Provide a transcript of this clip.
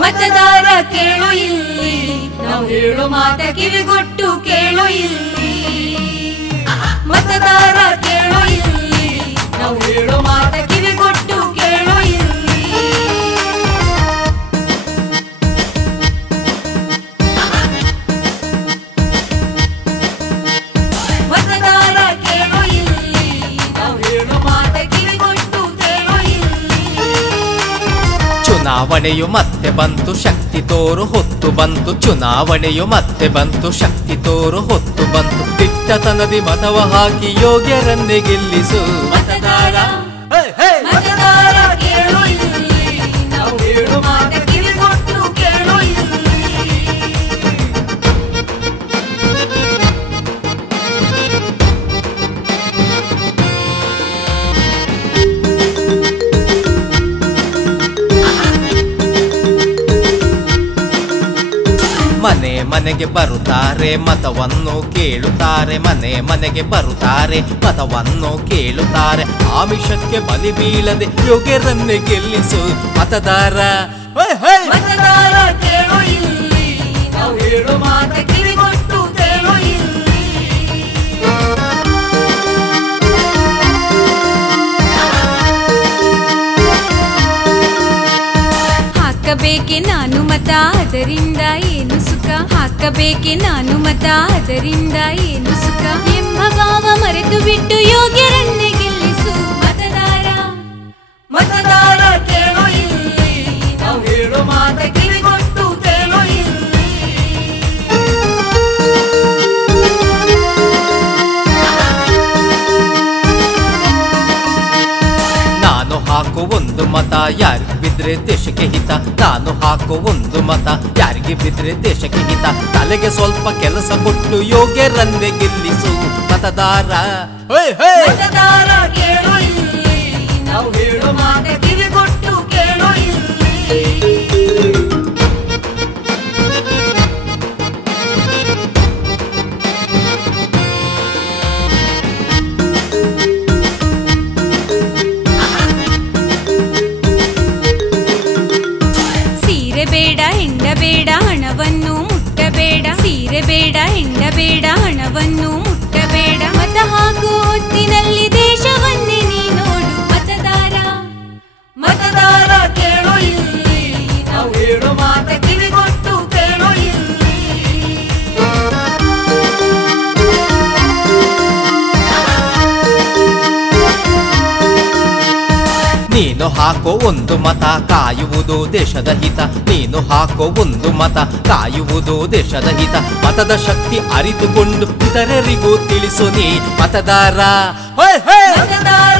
ಮತದಾರ ಕೇಳು ಇಲ್ಲಿ, ನಾವು ಹೇಳೋ ಮಾತ ಕಿವಿಗೊಟ್ಟು ಕೇಳು ಇಲ್ಲಿ. ಮತದಾರ ಕೇಳು ಇಲ್ಲಿ, ನಾವು ಹೇಳೋ ಮಾತ ಕಿವಿಗೊಟ್ಟು ಕೇಳು ಇಲ್ಲಿ. ಮತದಾರ ಕೇಳು ಇಲ್ಲಿ, ನಾವು ಹೇಳೋ ಮಾತ ಕಿವಿಗೊಟ್ಟು ಕೇಳು ಇಲ್ಲಿ. ಚುನಾವಣೆಯು ಮತ್ತೆ ಬಂತು, ಶಕ್ತಿ ತೋರು ಹೊತ್ತು ಬಂತು. ಚುನಾವಣೆಯು ಮತ್ತೆ ಬಂತು, ಶಕ್ತಿ ತೋರು ಹೊತ್ತು ಬಂತು. ದಿಟ್ಟತನದಿ ಮತವ ಹಾಕಿ ಯೋಗ್ಯರನ್ನೇ ಗೆಲ್ಲಿಸು. ಮತದಾರ ಮತದಾರ ಕೇಳು ಇಲ್ಲಿ, ನಾವು ಹೇಳು ಮಾತ ಕಿವಿಗೊಟ್ಟು ಕೇಳು ಇಲ್ಲಿ. ಮನೆ ಮನೆಗೆ ಬರುತ್ತಾರೆ, ಮತವನ್ನು ಕೇಳುತ್ತಾರೆ. ಮನೆ ಮನೆಗೆ ಬರುತ್ತಾರೆ, ಮತವನ್ನು ಕೇಳುತ್ತಾರೆ. ಆಮಿಷಕ್ಕೆ ಬಲಿ ಬೀಳದೆ ಯೋಗ್ಯರನ್ನೇ ಗೆಲ್ಲಿಸು. ಮತದಾರ ಮತದಾರ ಕೇಳು ಇಲ್ಲಿ, ನಾವು ಹೇಳು ಮಾತ ಕಿವಿಗೊಟ್ಟು ಕೇಳು ಇಲ್ಲಿ. ಹಾಕಬೇಕೆ ನಾನು ಮತ, ಅದರಿಂದ ಏನು ಸುಖ. ಹಾಕಬೇಕೆ ನಾನು ಮತ, ಅದರಿಂದ ಏನು ಸುಖ ಎಂಬ ಭಾವ ಮರೆತು ಬಿಟ್ಟು ಯೋಗ್ಯರನ್ನೇ ಗೆಲ್ಲಿಸು. ಮತದಾರ ಮತದಾರ ಕೇಳು ಇಲ್ಲಿ, ನಾವು ಹೇಳು ಮಾತ ಕಿವಿಗೊಟ್ಟು ಕೇಳು ಇಲ್ಲಿ. ನಾನು ಹಾಕೋ ಒಂದು ಮತ ಯಾರಿಗೆ ಬಿದ್ರೆ ದೇಶಕ್ಕೆ ಹಿತ. ನಾನು ಹಾಕೋ ಒಂದು ಮತ ಯಾರಿಗೆ ಬಿದ್ರೆ ದೇಶಕ್ಕೆ ಹಿತ. ತಲೆಗೆ ಸ್ವಲ್ಪ ಕೆಲಸ ಕೊಟ್ಟು ಯೋಗ್ಯರನ್ನೇ ಗೆಲ್ಲಿಸು. ಮತದಾರ ಮತದಾರ ಕೇಳು ಇಲ್ಲಿ, ನಾವು ಹೇಳು ಮಾತ ಕಿವಿಗೊಟ್ಟು ಕೇಳು ಇಲ್ಲಿ. ಸೀರೆ ಬೇಡ ಹೆಂಡ ಬೇಡ ಹಣವನ್ನು ಮುಟ್ಟಬೇಡ. ಸೀರೆ ಬೇಡ ಹೆಂಡ ಬೇಡ ಹಣವನ್ನು ಮುಟ್ಟಬೇಡ. ಮತ ಹಾಕೋ ಹೊತ್ತಿನಲ್ಲಿ ದೇಶವನ್ನೇ ನೀ ನೋಡು. ಮತದಾರ ಮತದಾರ ಕೇಳು ಇಲ್ಲಿ, ನಾವು ಹೇಳು ಮಾತ ಕಿವಿಗೊಟ್ಟು ಕೇಳು ಇಲ್ಲಿ. ನೀನು ಹಾಕೋ ಒಂದು ಮತ ಕಾಯುವುದು ದೇಶದ ಹಿತ. ನೀನು ಹಾಕೋ ಒಂದು ಮತ ಕಾಯುವುದು ದೇಶದ ಹಿತ. ಮತದ ಶಕ್ತಿ ಅರಿತುಕೊಂಡು ಇತರರಿಗೂ ತಿಳಿಸು ನೀ. ಮತದಾರ ಮತದಾರ